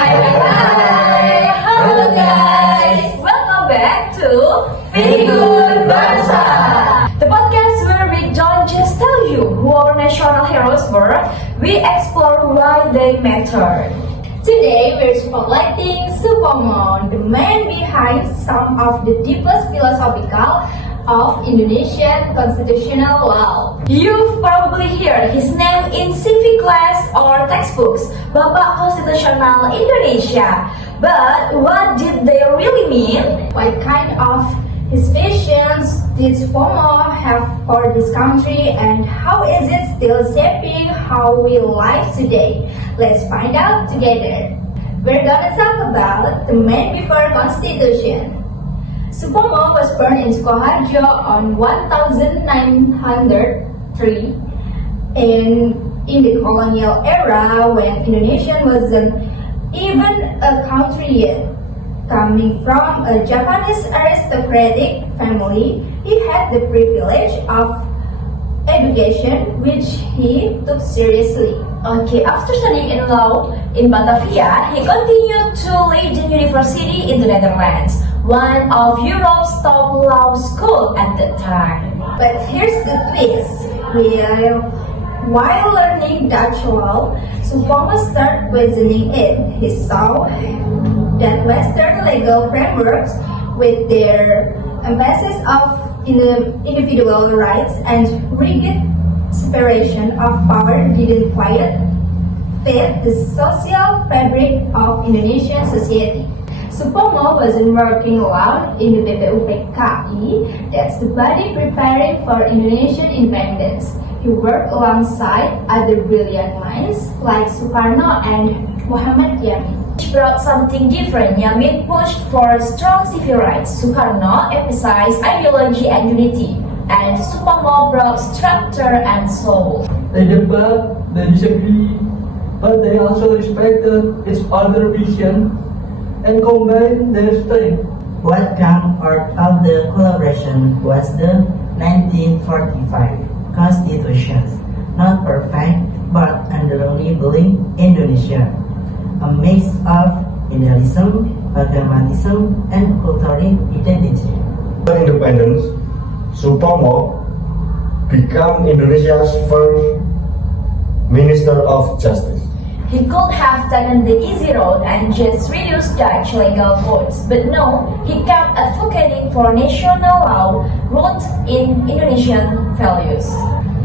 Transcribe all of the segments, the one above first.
Hai. Halo guys. Welcome back to Figur Bangsa, the podcast where we don't just tell you who our national heroes were, we explore why they matter. Today we're spotlighting Supomo, the man behind some of the deepest philosophical of Indonesian constitutional law. You've probably heard his name in civic class or textbooks, Bapak Konstitusional Indonesia. But what did they really mean? What kind of visions did Supomo have for this country, and how is it still shaping how we live today? Let's find out together. We're gonna talk about the man before Constitution. Supomo was born in Sukoharjo on 1903 in the colonial era when Indonesia wasn't even a country yet. Coming from a Japanese aristocratic family, he had the privilege of education, which he took seriously. Okay, after studying in law in Batavia, he continued to Leiden University in the Netherlands, one of Europe's top law schools at that time. But here's the twist. While learning Dutch law, Supomo started questioning it. He saw that Western legal frameworks, with their emphasis of individual rights and rigid separation of power, didn't quite fit the social fabric of Indonesian society. Supomo wasn't working alone in the BPUPKI, that's the body preparing for Indonesian independence. He worked alongside other brilliant minds like Sukarno and Muhammad Yamin. He brought something different. Yamin pushed for strong civil rights. Sukarno emphasized ideology and unity. And Supomo brought structure and soul. They debate, they disagree, but they also respected each other's vision and combined their strength. What came out of the collaboration was the 1945 Constitution, not perfect but underlying Indonesia, a mix of idealism, pragmatism, and cultural identity. After independence, Supomo became Indonesia's first Minister of Justice. He could have taken the easy road and just reduced Dutch legal codes, but no, he kept advocating for national law rooted in Indonesian values.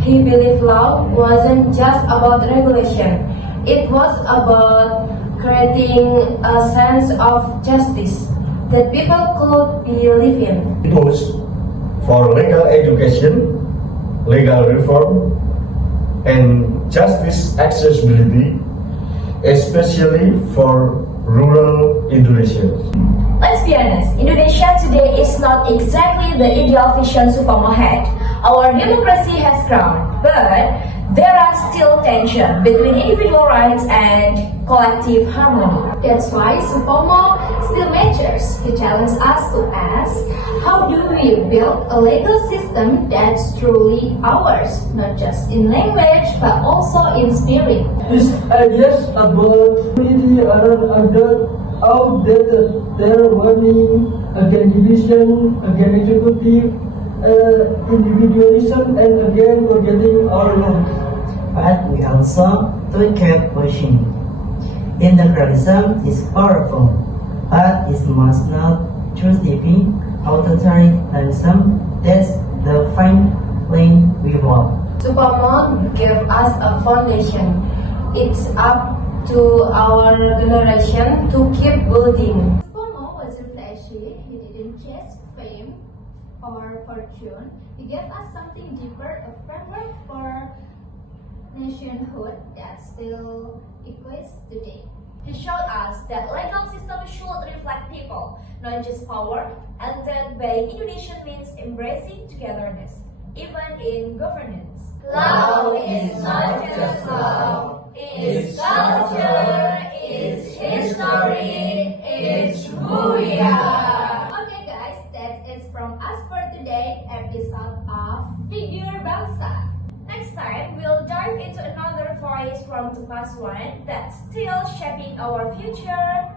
He believed law wasn't just about regulation, it was about creating a sense of justice that people could believe in. He pushed for legal education, legal reform, and justice accessibility, especially for rural Indonesia. Let's be honest, Indonesia today is not exactly the ideal vision Supomo had. Our democracy has grown, but there are still tensions between individual rights and collective harmony. That's why Supomo still matters. He challenges us to ask, how do we build a legal system that's truly ours, not just in language, but also in spirit? His ideas about unity are outdated. They're warning against division, against executive, individualism, and again forgetting our roots. But we also to keep pushing. Integralism is powerful, but it must not justify authoritarianism. That's the fine line we walk. Supomo gave us a foundation. It's up to our generation to keep building. Supomo wasn't flashy. He didn't chase fame or fortune. He gave us something deeper, a framework for nationhood that still equates today. He showed us that legal system should reflect people, not just power, and that being Indonesian means embracing togetherness, even in governance. Law is not just law, it's culture, it's history, it's who we are. Okay guys, that's it from us for today episode of Figur Bangsa. Next time, we'll dive into another voice from the past one that that's still shaping our future.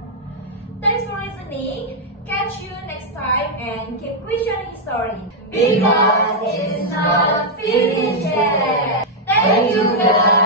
Thanks for listening. Catch you next time and keep questioning history. Because it's not finished yet. Thank you guys.